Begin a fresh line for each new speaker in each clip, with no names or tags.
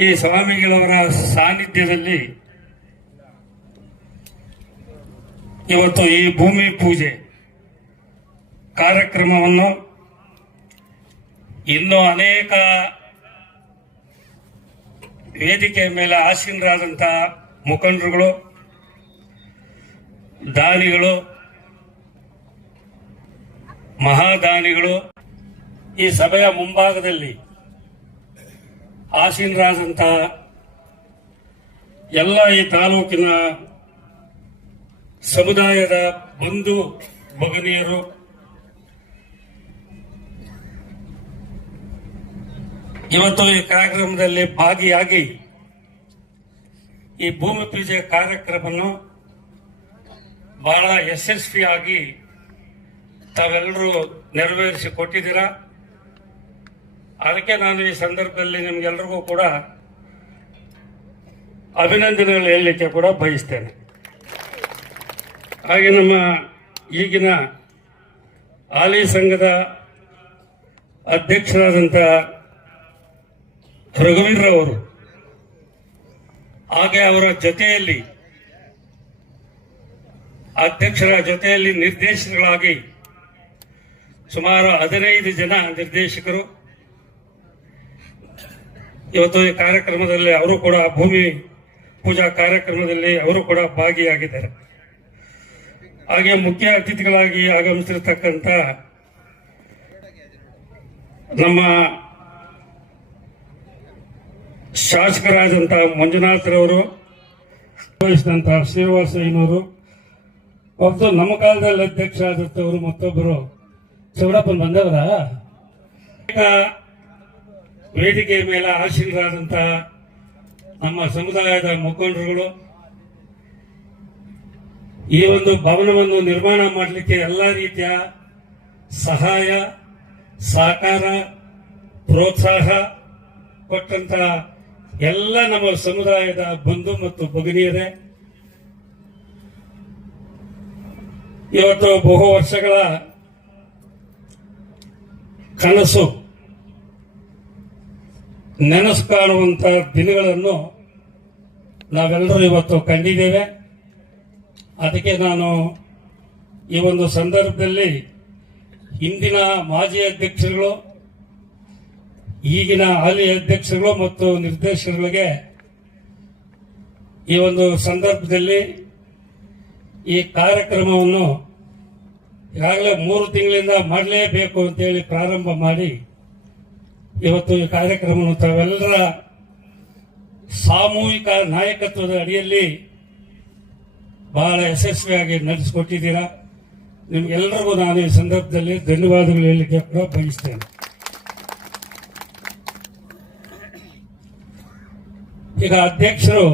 ಈ ಸ್ವಾಮಿಗಳವರ ಸಾನ್ನಿಧ್ಯದಲ್ಲಿ ಇವತ್ತು ಈ ಭೂಮಿ ಪೂಜೆ ಕಾರ್ಯಕ್ರಮವನ್ನು ಇನ್ನು ಅನೇಕ ವೇದಿಕೆ ಮೇಲೆ ಆಸೀನರಾದಂತಹ ಮುಖಂಡರುಗಳು, ದಾನಿಗಳು, ಮಹಾದಾನಿಗಳು ಈ ಸಭೆಯ ಮುಂಭಾಗದಲ್ಲಿ ಆಸೀನರಾದಂತಹ ಎಲ್ಲ ಈ ತಾಲೂಕಿನ ಸಮುದಾಯದ ಬಂಧು ಭಗನಿಯರು ಇವತ್ತು ಈ ಕಾರ್ಯಕ್ರಮದಲ್ಲಿ ಭಾಗಿಯಾಗಿ ಈ ಭೂಮಿ ಪೂಜೆ ಕಾರ್ಯಕ್ರಮವನ್ನು ಬಹಳ ಯಶಸ್ವಿಯಾಗಿ ತಾವೆಲ್ಲರೂ ನೆರವೇರಿಸಿ ಕೊಟ್ಟಿದ್ದೀರಾ ಅದಕ್ಕೆ ನಾನು ಈ ಸಂದರ್ಭದಲ್ಲಿ ನಿಮ್ಗೆಲ್ರಿಗೂ ಕೂಡ ಅಭಿನಂದನೆಗಳು ಹೇಳಲಿಕ್ಕೆ ಕೂಡ ಬಯಸ್ತೇನೆ. ಹಾಗೆ ನಮ್ಮ ಈಗಿನ ಹಾಲಿ ಸಂಘದ ಅಧ್ಯಕ್ಷರಾದಂಥ ಅವರು, ಹಾಗೆ ಅವರ ಜೊತೆಯಲ್ಲಿ, ಅಧ್ಯಕ್ಷರ ಜೊತೆಯಲ್ಲಿ ನಿರ್ದೇಶಕರಾಗಿ ಸುಮಾರು ಹದಿನೈದು ಜನ ನಿರ್ದೇಶಕರು ಇವತ್ತು ಈ ಕಾರ್ಯಕ್ರಮದಲ್ಲಿ ಅವರು ಕೂಡ ಭೂಮಿ ಪೂಜಾ ಕಾರ್ಯಕ್ರಮದಲ್ಲಿ ಅವರು ಕೂಡ ಭಾಗಿಯಾಗಿದ್ದಾರೆ. ಹಾಗೆ ಮುಖ್ಯ ಅತಿಥಿಗಳಾಗಿ ಆಗಮಿಸಿರ್ತಕ್ಕಂಥ ನಮ್ಮ ಶಾಸಕರಾದಂಥ ಮಂಜುನಾಥ್ರವರು ವಹಿಸಿದಂತಹ ಶ್ರೀನಿವಾಸಯ್ಯನವರು ಒಬ್ಬರು ನಮ್ಮ ಕಾಲದಲ್ಲಿ ಅಧ್ಯಕ್ಷ ಆದಂಥವರು ಮತ್ತೊಬ್ಬರು. ಚೌಡಪ್ಪನ್ ಬಂದವರ? ವೇದಿಕೆ ಮೇಲೆ ಆಶೀನರಾದಂತಹ ನಮ್ಮ ಸಮುದಾಯದ ಮುಖಂಡರುಗಳು, ಈ ಒಂದು ಭವನವನ್ನು ನಿರ್ಮಾಣ ಮಾಡಲಿಕ್ಕೆ ಎಲ್ಲ ರೀತಿಯ ಸಹಾಯ, ಸಹಕಾರ, ಪ್ರೋತ್ಸಾಹ ಕೊಟ್ಟಂತ ಎಲ್ಲ ನಮ್ಮ ಸಮುದಾಯದ ಬಂಧು ಮತ್ತು ಭಗಿನಿಯರೇ, ಇವತ್ತು ಬಹು ವರ್ಷಗಳ ಕನಸು ನೆನಸು ಕಾಣುವಂತ ದಿನಗಳನ್ನು ನಾವೆಲ್ಲರೂ ಇವತ್ತು ಕಂಡಿದ್ದೇವೆ. ಅದಕ್ಕೆ ನಾನು ಈ ಒಂದು ಸಂದರ್ಭದಲ್ಲಿ ಹಿಂದಿನ ಮಾಜಿ ಅಧ್ಯಕ್ಷರುಗಳು, ಈಗಿನ ಹಾಲಿ ಅಧ್ಯಕ್ಷರುಗಳು ಮತ್ತು ನಿರ್ದೇಶಕರುಗಳಿಗೆ ಈ ಒಂದು ಸಂದರ್ಭದಲ್ಲಿ ಈ ಕಾರ್ಯಕ್ರಮವನ್ನು ಈಗಾಗಲೇ ಮೂರು ತಿಂಗಳಿಂದ ಮಾಡಲೇಬೇಕು ಅಂತೇಳಿ ಪ್ರಾರಂಭ ಮಾಡಿ ಇವತ್ತು ಈ ಕಾರ್ಯಕ್ರಮವನ್ನು ತಾವೆಲ್ಲರ ಸಾಮೂಹಿಕ ನಾಯಕತ್ವದ ಅಡಿಯಲ್ಲಿ ಬಹಳ ಯಶಸ್ವಿಯಾಗಿ ನಡೆಸಿಕೊಟ್ಟಿದ್ದೀರಾ? ನಿಮ್ಗೆಲ್ಲರಿಗೂ ನಾನು ಈ ಸಂದರ್ಭದಲ್ಲಿ ಧನ್ಯವಾದಗಳು ಹೇಳಲಿಕ್ಕೆ ಕೂಡ ಬಯಸ್ತೇನೆ ಈಗ ಅಧ್ಯಕ್ಷರು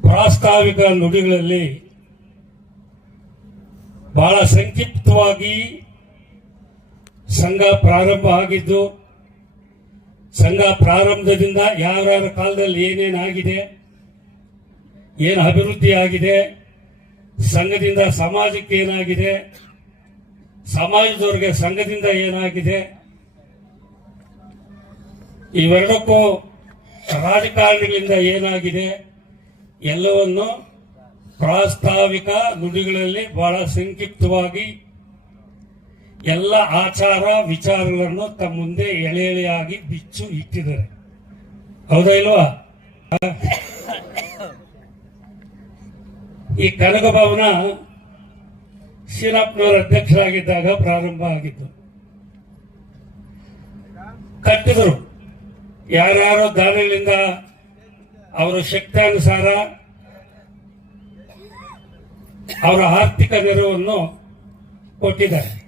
ಪ್ರಾಸ್ತಾವಿಕ ನುಡಿಗಳಲ್ಲಿ ಬಹಳ ಸಂಕ್ಷಿಪ್ತವಾಗಿ ಸಂಘ ಪ್ರಾರಂಭ ಆಗಿದ್ದು, ಸಂಘ ಪ್ರಾರಂಭದಿಂದ ಯಾರ್ಯಾರ ಕಾಲದಲ್ಲಿ ಏನೇನಾಗಿದೆ, ಏನು ಅಭಿವೃದ್ಧಿ ಆಗಿದೆ, ಸಂಘದಿಂದ ಸಮಾಜಕ್ಕೆ ಏನಾಗಿದೆ, ಸಮಾಜದವ್ರಿಗೆ ಸಂಘದಿಂದ ಏನಾಗಿದೆ, ಇವೆರಡಕ್ಕೂ ರಾಜಕಾರಣಿಗಳಿಂದ ಏನಾಗಿದೆ, ಎಲ್ಲವನ್ನು ಪ್ರಾಸ್ತಾವಿಕ ನುಡಿಗಳಲ್ಲಿ ಬಹಳ ಸಂಕ್ಷಿಪ್ತವಾಗಿ ಎಲ್ಲ ಆಚಾರ ವಿಚಾರಗಳನ್ನು ತಮ್ಮ ಮುಂದೆ ಎಳೆ ಎಳೆಯಾಗಿ ಬಿಚ್ಚು ಇಟ್ಟಿದ್ದಾರೆ. ಹೌದಾ ಇಲ್ವಾ? ಈ ಕನಕ ಭವನ ಶ್ರೀರಾಮ್ನವರ ಅಧ್ಯಕ್ಷರಾಗಿದ್ದಾಗ ಪ್ರಾರಂಭ ಆಗಿತ್ತು. ಕಟ್ಟಿದರು. ಯಾರ್ಯಾರೋ ದಾನಿಗಳಿಂದ ಅವರ ಶಕ್ತಾನುಸಾರ ಅವರ ಆರ್ಥಿಕ ನೆರವನ್ನು ಕೊಟ್ಟಿದ್ದಾರೆ.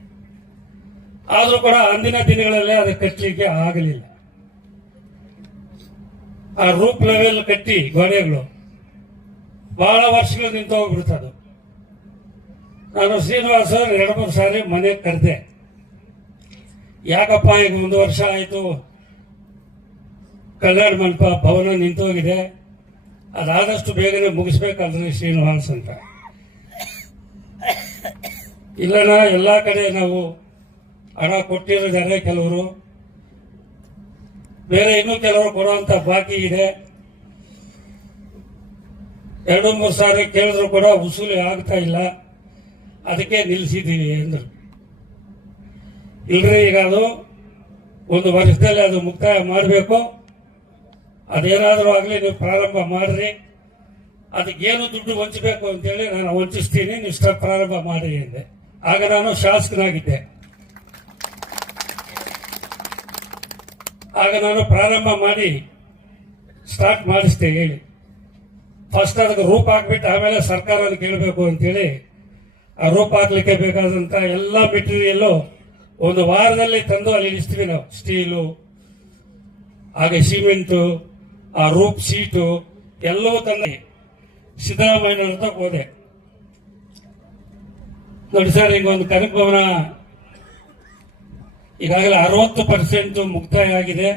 ಆದರೂ ಕೂಡ ಅಂದಿನ ದಿನಗಳಲ್ಲಿ ಅದು ಕಟ್ಟಲಿಕ್ಕೆ ಆಗಲಿಲ್ಲ. ಆ ರೂಪ್ ಲೆವೆಲ್ ಕಟ್ಟಿ ಗೋಡೆಗಳು. ಬಹಳ ವರ್ಷಗಳು ನಿಂತು ಹೋಗ್ಬಿಡ್ತದು ನಾನು ಶ್ರೀನಿವಾಸ ಎರಡು ಮೂರು ಸಾರಿ ಮನೆ ಕರೆದೆ ಯಾಕಪ್ಪ, ಈಗ ಒಂದು ವರ್ಷ ಆಯಿತು. ಕಲ್ಯಾಣ ಮಂಟಪ, ಭವನ ನಿಂತೋಗಿದೆ ಅದಾದಷ್ಟು ಬೇಗನೆ ಮುಗಿಸ್ಬೇಕಲ್ರಿ ಶ್ರೀನಿವಾಸ್ ಅಂತ. ಇಲ್ಲನ ಎಲ್ಲ ಕಡೆ ನಾವು ಹಣ ಕೊಟ್ಟಿರೋದಾರೆ ಕೆಲವರು. ಬೇರೆ ಇನ್ನೂ ಕೆಲವರು ಕೊಡುವಂತ ಬಾಕಿ ಇದೆ. ಎರಡು ಮೂರು ಸಾರಿ ಕೇಳಿದ್ರು ಕೂಡ ಉಸೂಲಿ ಆಗ್ತಾ ಇಲ್ಲ. ಅದಕ್ಕೆ ನಿಲ್ಲಿಸಿದ್ದೀವಿ ಎಂದರು. ಇಲ್ರಿ, ಈಗ ಅದು ಒಂದು ವರ್ಷದಲ್ಲಿ ಅದು ಮುಕ್ತಾಯ ಮಾಡಬೇಕು. ಅದೇನಾದರೂ ಆಗಲಿ ನೀವು ಪ್ರಾರಂಭ ಮಾಡ್ರಿ. ಅದಕ್ಕೇನು ದುಡ್ಡು ವಂಚಬೇಕು ಅಂತೇಳಿ ನಾನು ವಂಚಿಸ್ತೀನಿ, ನೀವು ಪ್ರಾರಂಭ ಮಾಡಿ ಎಂದೆ. ಆಗ ನಾನು ಶಾಸಕನಾಗಿದ್ದೆ. ಆಗ ನಾನು ಪ್ರಾರಂಭ ಮಾಡಿ ಸ್ಟಾರ್ಟ್ ಮಾಡಿಸ್ದೆ ಹೇಳಿ ಫಸ್ಟ್ ಅದಕ್ಕೆ ರೂಪ ಹಾಕ್ಬಿಟ್ಟು ಆಮೇಲೆ ಸರ್ಕಾರ ಕೇಳಬೇಕು ಅಂತೇಳಿ, ಆ ರೂಪ ಹಾಕ್ಲಿಕ್ಕೆ ಬೇಕಾದಂತ ಎಲ್ಲ ಮೆಟೀರಿಯಲ್ಲು ಒಂದು ವಾರದಲ್ಲಿ ತಂದು ಅಲ್ಲಿ ಇಳಿಸ್ತೀವಿ ನಾವು. ಸ್ಟೀಲು ಹಾಗೆ ಸಿಮೆಂಟು ಆ ರೂಪ್ ಸೀಟು ಎಲ್ಲವೂ ತಂದು ಸಿದ್ದರಾಮಯ್ಯ ಹತ್ರ ಹೋದೆ. ನೋಡಿ ಸರ್ ಈಗ ಒಂದು ಭವನ ಈಗಾಗಲೇ ಅರವತ್ತು ಪರ್ಸೆಂಟ್ ಮುಕ್ತಾಯ ಆಗಿದೆ.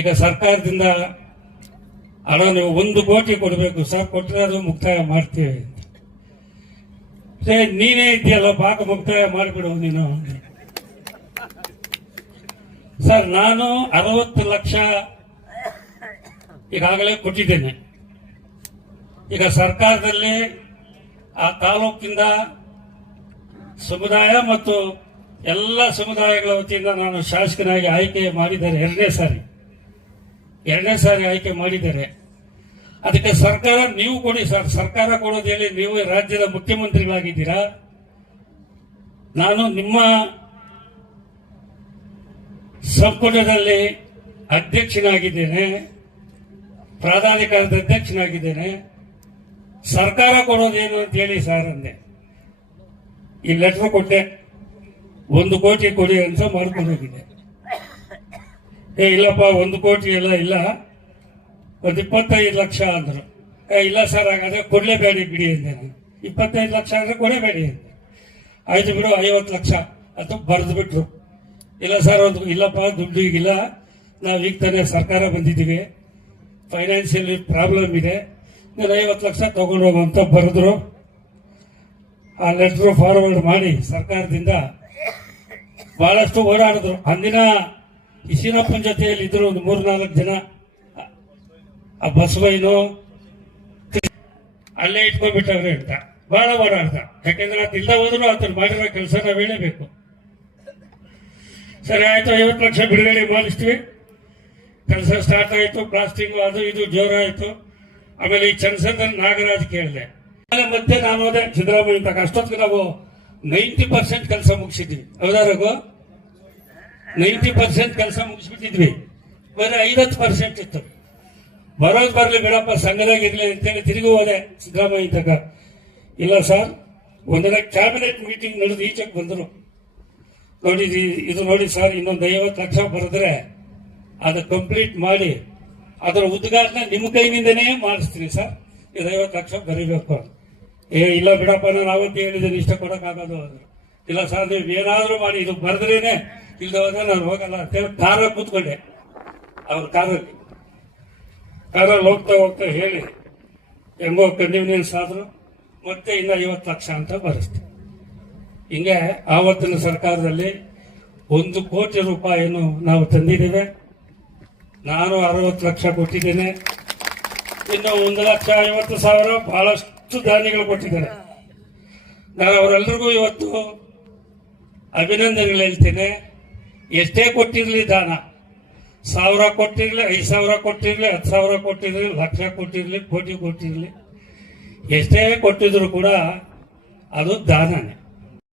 ಈಗ ಸರ್ಕಾರದಿಂದ ಹಣ ನೀವು ಒಂದು ಕೋಟಿ ಕೊಡಬೇಕು, ಸರ್ ಕೊಟ್ಟರೆ ಅದು ಮುಕ್ತಾಯ ಮಾಡ್ತೀವಿ ನೀನೇ ಇದೆಯಲ್ಲ ಪಾಕ ಮುಕ್ತಾಯ ಮಾಡಿಬಿಡು ನೀನು. ಸರ್, ನಾನು ಅರವತ್ತು ಲಕ್ಷ ಈಗಾಗಲೇ ಕೊಟ್ಟಿದ್ದೇನೆ. ಈಗ ಸರ್ಕಾರದಲ್ಲಿ ಆ ತಾಲೂಕಿಂದ ಸಮುದಾಯ ಮತ್ತು ಎಲ್ಲ ಸಮುದಾಯಗಳ ವತಿಯಿಂದ ನಾನು ಶಾಸಕನಾಗಿ ಆಯ್ಕೆ ಮಾಡಿದ್ದಾರೆ ಎರಡನೇ ಸಾರಿ. ಎರಡನೇ ಸಾರಿ ಆಯ್ಕೆ ಮಾಡಿದ್ದಾರೆ. ಅದಕ್ಕೆ ಸರ್ಕಾರ, ನೀವು ಕೊಡಿ ಸರ್. ಸರ್ಕಾರ ಕೊಡೋದೇಳಿ ನೀವು ರಾಜ್ಯದ ಮುಖ್ಯಮಂತ್ರಿಗಳಾಗಿದ್ದೀರಾ? ನಾನು ನಿಮ್ಮ ಸಂಪುಟದಲ್ಲಿ ಅಧ್ಯಕ್ಷನಾಗಿದ್ದೇನೆ. ಪ್ರಾಧಿಕಾರದ ಅಧ್ಯಕ್ಷನಾಗಿದ್ದೇನೆ. ಸರ್ಕಾರ ಕೊಡೋದೇನು ಅಂತ ಹೇಳಿ ಸರ್ ಅಂದೆ. ಈ ಲೆಟರ್ ಕೊಟ್ಟೆ. ಒಂದು ಕೋಟಿ ಕೊಡಿ ಅಂತ ಮಾಡ್ಕೊಂಡು ಹೋಗಿದೆ ಏ, ಇಲ್ಲಪ್ಪ, ಒಂದು ಕೋಟಿ ಎಲ್ಲ ಇಲ್ಲ. ಒಂದು ಇಪ್ಪತ್ತೈದು ಲಕ್ಷ ಅಂದರು. ಏ, ಇಲ್ಲ ಸರ್, ಹಾಗಾದ್ರೆ ಕೊಡಲೇಬೇಡಿ ಬಿಡಿ ಅಂದೆ ಇಪ್ಪತ್ತೈದು ಲಕ್ಷ ಅಂದ್ರೆ ಕೊಡಬೇಡಿ ಅಂದೆ. ಆಯ್ತು ಬಿಡು, ಐವತ್ತು ಲಕ್ಷ. ಅಂತ ಬರೆದು ಬಿಟ್ರು. ಇಲ್ಲ ಸರ್, ಒಂದು ಇಲ್ಲಪ್ಪ, ದುಡ್ಡು ಈಗಿಲ್ಲ. ನಾವು ಈಗ ತಾನೇ ಸರ್ಕಾರ ಬಂದಿದ್ದೀವಿ. ಫೈನಾನ್ಷಿಯಲ್ ಪ್ರಾಬ್ಲಮ್ ಇದೆ. ನಾನು ಐವತ್ತು ಲಕ್ಷ ತಗೊಂಡು ಅಂತ ಬರೆದ್ರು. ಆ ಲೆಟ್ರ್ ಫಾರ್ವರ್ಡ್ ಮಾಡಿ ಸರ್ಕಾರದಿಂದ ಬಹಳಷ್ಟು ಓಡಾಡಿದ್ರು ಅಂದಿನ ಇಸಿನಪ್ಪನ ಜೊತೆಯಲ್ಲಿ ಇದ್ರು ಒಂದು ಮೂರು ನಾಲ್ಕು ಜನ. ಆ ಬಸವಯ್ಯನು ಅಲ್ಲೇ ಇಟ್ಕೊಂಡ್ಬಿಟ್ಟವ್ರೆ ಅಂತ. ಬಹಳ ಓಡಾಡ್ದ ಯಾಕೆಂದ್ರೆ ಅದು ಇಲ್ದ ಹೋದ್ರು ಅದನ್ನ ಮಾಡಿರೋ ಕೆಲಸ ನಾವು ಹೇಳಬೇಕು ಸರಿ, ಆಯ್ತು, ಐವತ್ತು ಲಕ್ಷ ಬಿಡುಗಡೆ ಮಾಡಿಸ್ತೀವಿ. ಕೆಲಸ ಸ್ಟಾರ್ಟ್ ಆಯ್ತು ಬ್ಲಾಸ್ಟಿಂಗು ಅದು ಇದು ಜೋರಾಯಿತು. ಆಮೇಲೆ ಈ ಚನ್ಸಂದ್ರ ನಾಗರಾಜ್ ಕೇಳಿದೆ. ಮತ್ತೆ ನಾನು ಹೋದೆ ಸಿದ್ದರಾಮಯ್ಯ ಅಷ್ಟೊತ್ತಿಗೆ ನಾವು ನೈಂಟಿ ಪರ್ಸೆಂಟ್ ಕೆಲಸ ಮುಗಿಸಿದ್ವಿ. ಹೌದಾ ರಘು? ನೈಂಟಿ ಪರ್ಸೆಂಟ್ ಕೆಲಸ ಮುಗಿಸ್ಬಿಟ್ಟಿದ್ವಿ. ಬರೀ ಐವತ್ತು ಪರ್ಸೆಂಟ್ ಇತ್ತು. ಬರೋದು ಬರಲಿ ಬಿಡಪ್ಪ, ಸಂಘದಾಗ ಇರಲಿ ಅಂತೇಳಿ ತಿರುಗಿ ಹೋದೆ ಸಿದ್ದರಾಮಯ್ಯ ತಕ. ಇಲ್ಲ ಸರ್ ಒಂದಿನ ಕ್ಯಾಬಿನೆಟ್ ಮೀಟಿಂಗ್ ನಡೆದು ಈಚೆಗೆ ಬಂದರು. ನೋಡಿ, ಇದು- ಇದು ನೋಡಿ ಸರ್, ಇನ್ನೊಂದು ಐವತ್ತು ಲಕ್ಷ ಬರೆದ್ರೆ ಅದು ಕಂಪ್ಲೀಟ್ ಮಾಡಿ, ಅದರ ಉದ್ಘಾಟನೆ ನಿಮ್ಮ ಕೈನಿಂದನೇ ಮಾಡಿಸ್ತೀನಿ ಸರ್. ಇದು ಐವತ್ತು ಲಕ್ಷ ಬರೀಬೇಕು ಏ, ಇಲ್ಲ ಬಿಡಪ್ಪ, ನಾನು ಅವತ್ತು ಹೇಳಿದ್ದೀನಿ ಇಷ್ಟ ಕೊಡೋಕ್ಕಾಗೋದು ಅದು ಇಲ್ಲ ಸರ್, ನೀವು ಏನಾದರೂ ಮಾಡಿ, ಇದು ಬರೆದ್ರೇನೆ ಇಲ್ದ ನಾನು ಹೋಗಲ್ಲ ಅಂತೇಳಿ ಕಾರಲ್ಲಿ ಕೂತ್ಕೊಂಡೆ. ಅವ್ರ ಕಾರಲ್ಲಿ. ಕಾರಲ್ಲಿ ಹೋಗ್ತಾ ಹೋಗ್ತಾ ಹೇಳಿ, ಹೆಂಗೋ ಕನ್ವೀನಿಯನ್ಸ್ ಆದ್ರು ಮತ್ತೆ ಇನ್ನ ಐವತ್ತು ಲಕ್ಷ ಅಂತ ಬರೆಸ್ತೀನಿ ಹಿಂಗೆ ಆವತ್ತಿನ ಸರ್ಕಾರದಲ್ಲಿ ಒಂದು ಕೋಟಿ ರೂಪಾಯಿಯನ್ನು ನಾವು ತಂದಿದ್ದೇವೆ. ನಾನು ಅರವತ್ತು ಲಕ್ಷ ಕೊಟ್ಟಿದ್ದೇನೆ. ಇನ್ನು ಒಂದು ಲಕ್ಷ ಐವತ್ತು ಸಾವಿರ ಬಹಳಷ್ಟು ದಾನಿಗಳು ಕೊಟ್ಟಿದ್ದಾರೆ. ನಾನು ಅವರೆಲ್ಲರಿಗೂ ಇವತ್ತು ಅಭಿನಂದನೆಗಳು ಹೇಳ್ತೇನೆ. ಎಷ್ಟೇ ಕೊಟ್ಟಿರಲಿ ದಾನ. ಸಾವಿರ ಕೊಟ್ಟಿರಲಿ, ಐದು ಸಾವಿರ ಕೊಟ್ಟಿರಲಿ, ಹತ್ತು ಸಾವಿರ ಕೊಟ್ಟಿರಲಿ, ಲಕ್ಷ ಕೊಟ್ಟಿರಲಿ, ಕೋಟಿ ಕೊಟ್ಟಿರಲಿ, ಎಷ್ಟೇ ಕೊಟ್ಟಿದ್ರು ಕೂಡ ಅದು ದಾನನೇ.